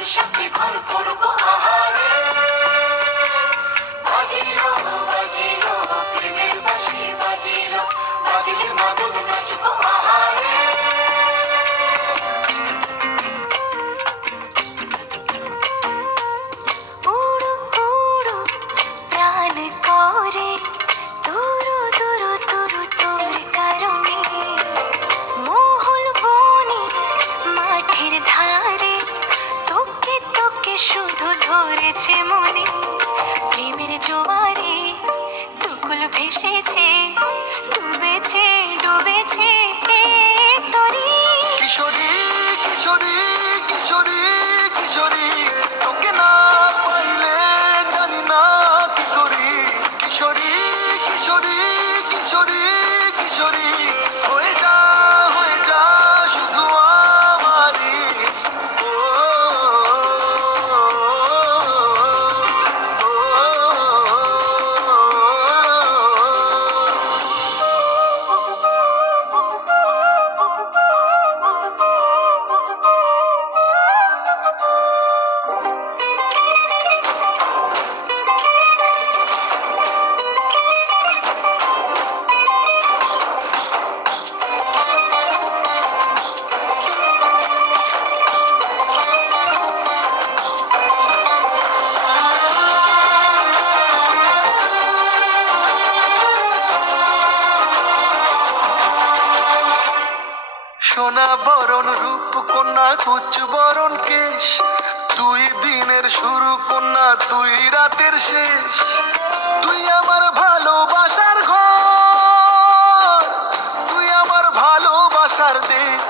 তোর সাথে ঘর করবো আহারে, বাজিলো বাজিলো প্রেমের বাঁশি বাজিলো, বাজিলে মাদল নাচবো আহারে। উড়ো উড়ো প্রাণ করে তুরু তুরু তুরু তোর কারণে, মহল বনে মাঠের ধারে তোকে তোকে শুধু ধরেছে মনে, প্রেমের জোয়ারে দুকুল ভেসেছে, ডুবেছে ডুবেছে তরি। কিশোরী কিশোরী কিশোরী কিশোরী, তোকে না পাইলে জানি না কি করি। কিশোরী কিশোরী কিশোরী কিশোরী, হয়ে যা শুধু আমারই। ও, সোনা বরণ রূপ কন্যা কুচ বরণ কেশ, তুই দিনের শুরু কন্যা তুই রাতের শেষ। তুই আমার ভালোবাসার ঘর, তুই আমার ভালোবাসার দেশ।